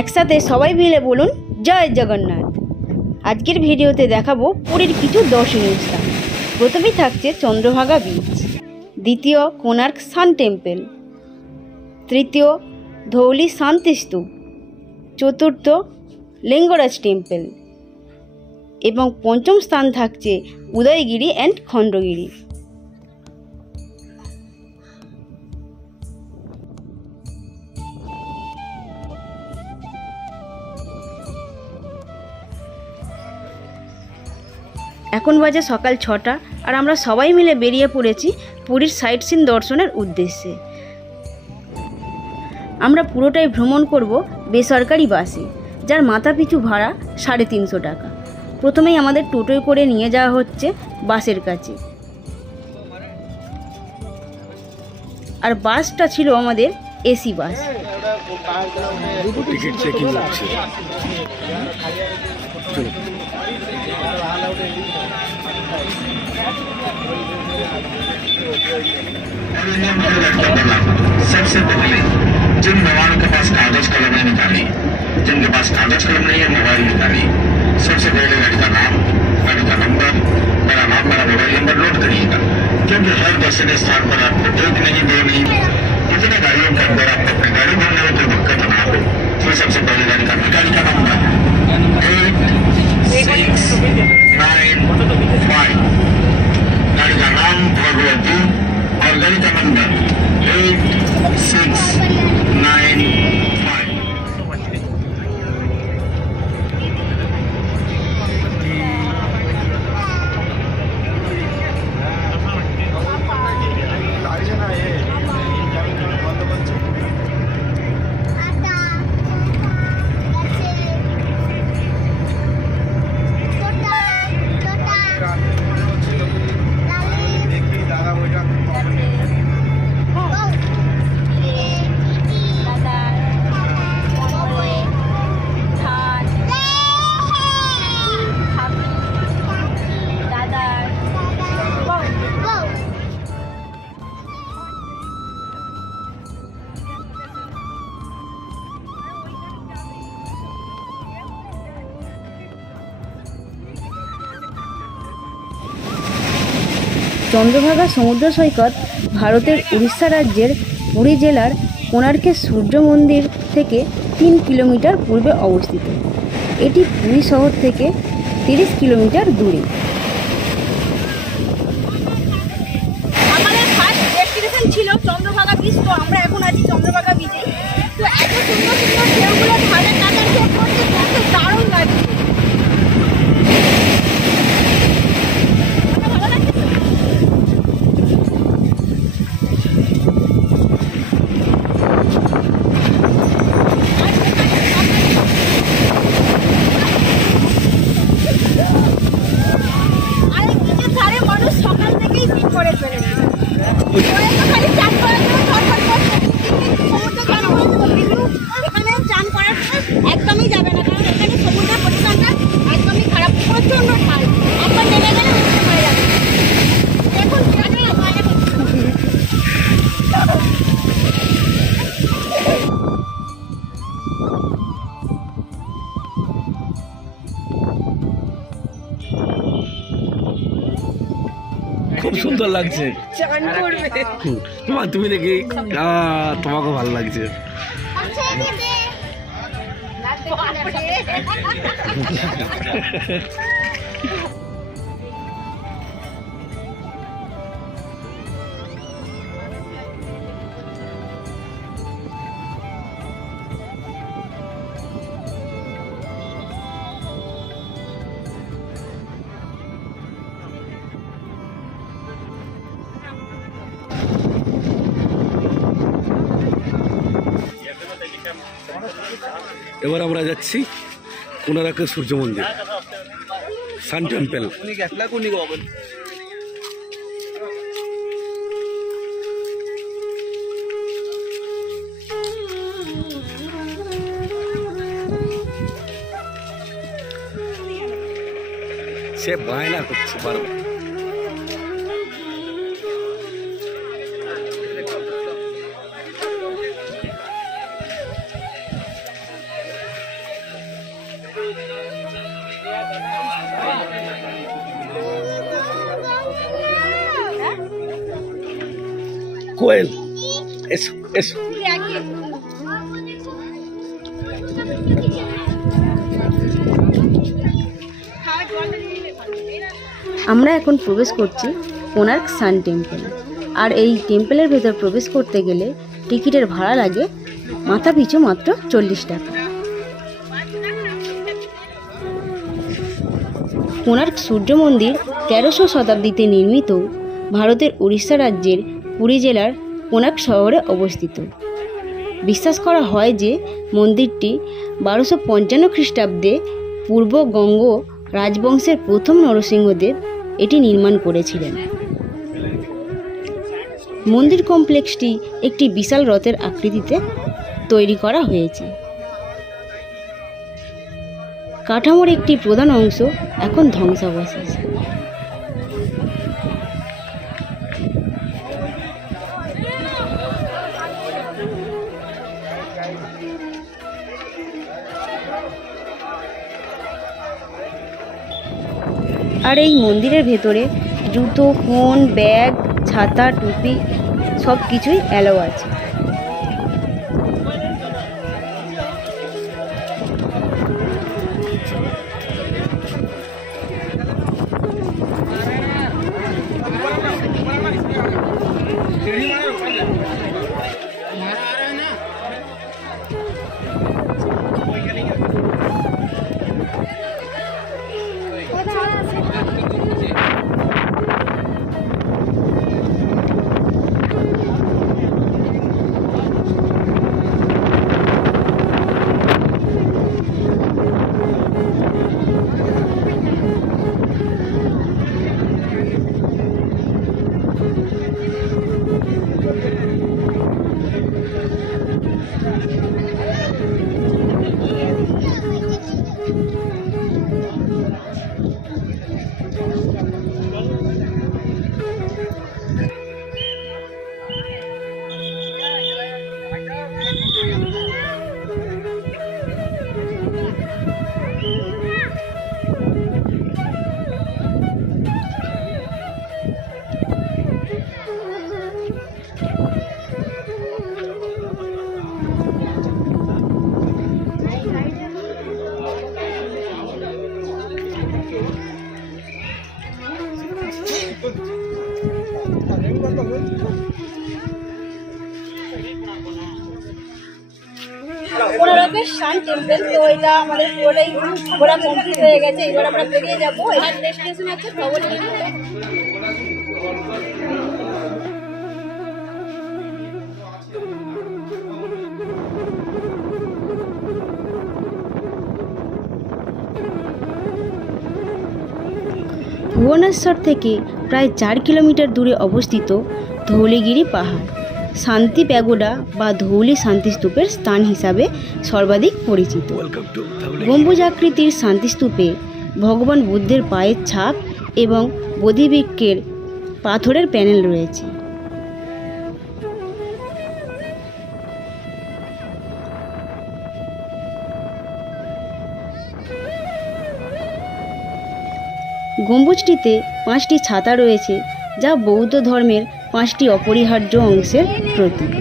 একসাথে সবাই মিলে বলুন জয় জগন্নাথ। আজকের ভিডিওতে দেখাবো পুরীর কিছু দর্শনীয় স্থান। প্রথমেই থাকছে চন্দ্রভাগা বিচ, দ্বিতীয় কোণার্ক সান টেম্পল, তৃতীয় ধৌলি শান্তি স্তূপ, চতুর্থ লিঙ্গরাজ টেম্পল এবং পঞ্চম স্থান থাকছে উদয়গিরি অ্যান্ড খণ্ডগিরি। এখন বাজে সকাল 6টা আর আমরা সবাই মিলে বেরিয়ে পড়েছি পুরীর সাইট সিন দর্শনের উদ্দেশ্যে। আমরা পুরোটাই ভ্রমণ করব বেসরকারি বাসে, যার মাথাপিছু ভাড়া 350 টাকা। প্রথমেই আমাদের টোটোয় করে নিয়ে যাওয়া হচ্ছে বাসের কাছে, আর বাসটা ছিল আমাদের এসি বাস। টিকিট চেকিং হচ্ছে। सबसे पहले जिन मेहमानों के पास कागज कलम नहीं निकाली, जिनके पास कागज कलम नहीं है मोबाइल निकाली। सबसे पहले गाड़ी का नाम, गाड़ी का नंबर, मेरा नाम मेरा मोबाइल नंबर नोट करिएगा, क्योंकि हर दर्शनीय स्थान पर आपको एक नहीं दो नहीं कितने गाड़ियों के अंदर आपको अपनी गाड़ी भरने में कोई दिक्कत ना हो। फिर सबसे पहले गाड़ी का नंबर 8695, गाड़ी का नाम भगवती और गाड़ी का नंबर 8695। চন্দ্রভাগা সমুদ্র সৈকত ভারতের উড়িষ্যা রাজ্যের পুরী জেলার কোণার্কের সূর্য মন্দির থেকে 3 কিলোমিটার পূর্বে অবস্থিত। এটি পুরী শহর থেকে 30 কিলোমিটার দূরে। আমাদের ফার্স্ট ডেস্টিনেশন ছিল চন্দ্রভাগা বিচ, তো আমরা এখন আছি চন্দ্রভাগা বিচে। তো এত সুন্দর সুন্দর ঢেউগুলো ধারে কাটার চেক করতে করতে দারুণ লাগছে। একদমই যাবে না, কারণ এখানে সমুদ্রের পরিষ্কারটা একদমই খারাপ, প্রচন্ড ঢাল। একবার নেমে গেলে উঠতে পারে যাবে। দেখুন খুব সুন্দর লাগছে। তুমি দেখি তোমাকে ভালো লাগছে। এবার আমরা যাচ্ছি কোণার্কের সূর্য মন্দির, সান টেম্পল। সে বায়না করছে বারবার। কোয়েল এসো এসো। আমরা এখন প্রবেশ করছি কোণার্ক সান টেম্পল। আর এই টেম্পলের ভেতর প্রবেশ করতে গেলে টিকিটের ভাড়া লাগে মাথা পিছু মাত্র 40 টাকা। কোণার্ক সূর্য মন্দির 1300 শতাব্দীতে নির্মিত, ভারতের উড়িষ্যা রাজ্যের পুরী জেলার কোণার্ক শহরে অবস্থিত। বিশ্বাস করা হয় যে মন্দিরটি 1255 খ্রিস্টাব্দে পূর্ব গঙ্গ রাজবংশের প্রথম নরসিংহদেব এটি নির্মাণ করেছিলেন। মন্দির কমপ্লেক্সটি একটি বিশাল রথের আকৃতিতে তৈরি করা হয়েছে। কাঠামোর একটি প্রধান অংশ এখন ধ্বংসাবশেষ। আর এই মন্দিরের ভেতরে জুতো, ফোন, ব্যাগ, ছাতা, টুপি সব কিছুই অ্যালাউ আছে। কোণার্কের সান টেম্পল। তো এটা আমাদের পুরোটাই ঘোরা কমপ্লিট হয়ে গেছে। এবার আমরা বেরিয়ে যাবো। এখানে ডেস্টিনেশন আছে ধবলগিরি। ভুবনেশ্বর থেকে প্রায় 4 কিলোমিটার দূরে অবস্থিত ধৌলিগিরি পাহাড় শান্তি প্যাগোডা বা ধৌলি শান্তিস্তূপের স্থান হিসাবে সর্বাধিক পরিচিত। গম্বুজাকৃতির শান্তিস্তূপে ভগবান বুদ্ধের পায়ের ছাপ এবং বোধিবৃক্ষের পাথরের প্যানেল রয়েছে। গম্বুজটিতে 5টি ছাতা রয়েছে, যা বৌদ্ধ ধর্মের 5টি অপরিহার্য অংশের প্রতীক।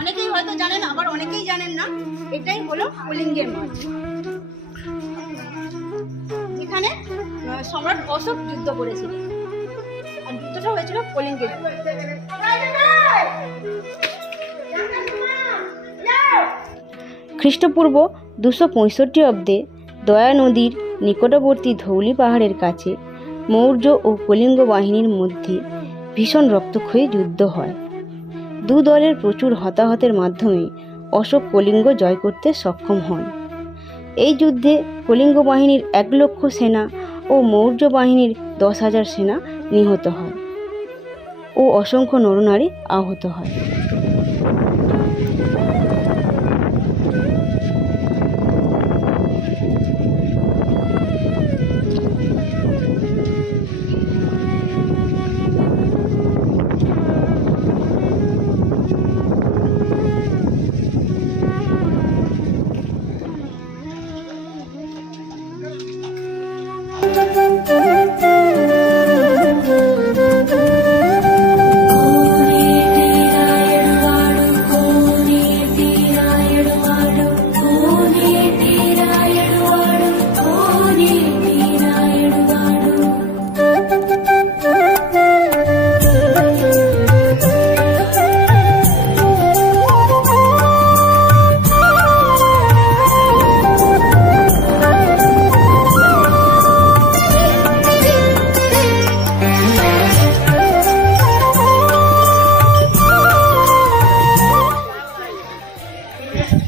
অনেকেই হয়তো জানেন, আবার অনেকেই জানেন না। এটাই হলো কলিঙ্গের মাঠ, যেখানে সম্রাট অশোক যুদ্ধ করেছিলেন। আর যুদ্ধটা হয়েছিল কলিঙ্গের যুদ্ধে। খ্রিস্টপূর্ব 265 অব্দে দয়া নদীর নিকটবর্তী ধৌলি পাহাড়ের কাছে মৌর্য ও কলিঙ্গ বাহিনীর মধ্যে ভীষণ রক্তক্ষয়ী যুদ্ধ হয়। দু দলের প্রচুর হতাহতের মাধ্যমে অশোক কলিঙ্গ জয় করতে সক্ষম হন। এই যুদ্ধে কলিঙ্গ বাহিনীর 1 লক্ষ সেনা ও মৌর্য বাহিনীর 10,000 সেনা নিহত হয় ও অসংখ্য নরনারী আহত হয়।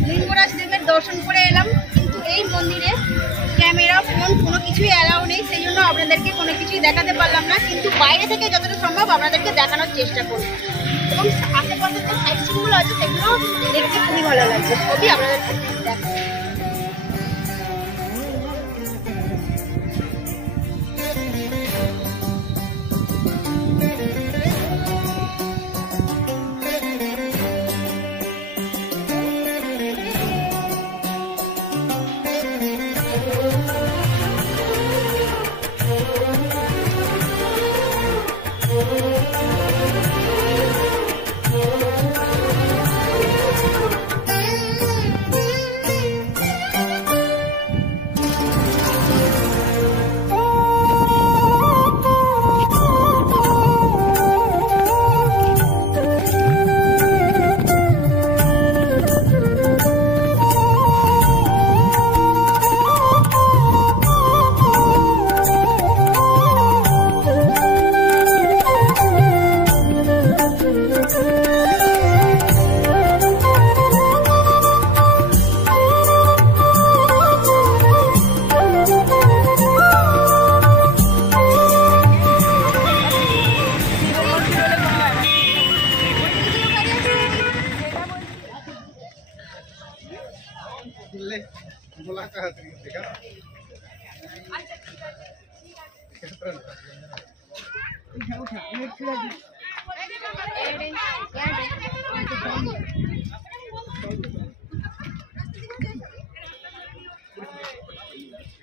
লিঙ্গরাজ দেবের দর্শন করে এলাম, কিন্তু এই মন্দিরে ক্যামেরা ফোন কোনো কিছুই অ্যালাউ নেই, সেই জন্য আপনাদেরকে কোনো কিছুই দেখাতে পারলাম না, কিন্তু বাইরে থেকে যতটা সম্ভব আপনাদেরকে দেখানোর চেষ্টা করব। এবং আশেপাশে যে সাইট সিনগুলো আছে সেগুলো দেখতে খুবই ভালো লাগছে, সবই আপনাদেরকে দেখাবো।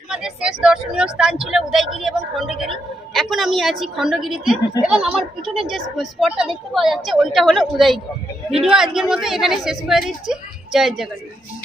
আমাদের শেষ দর্শনীয় স্থান ছিল উদয়গিরি এবং খণ্ডগিরি। এখন আমি আছি খণ্ডগিরিতে এবং আমার পিছনে যে স্পটটা দেখতে পাওয়া যাচ্ছে ওইটা হলো উদয়গিরি। ভিডিও আজকের মতো এখানে শেষ করে দিচ্ছি। জয় জগন্নাথ।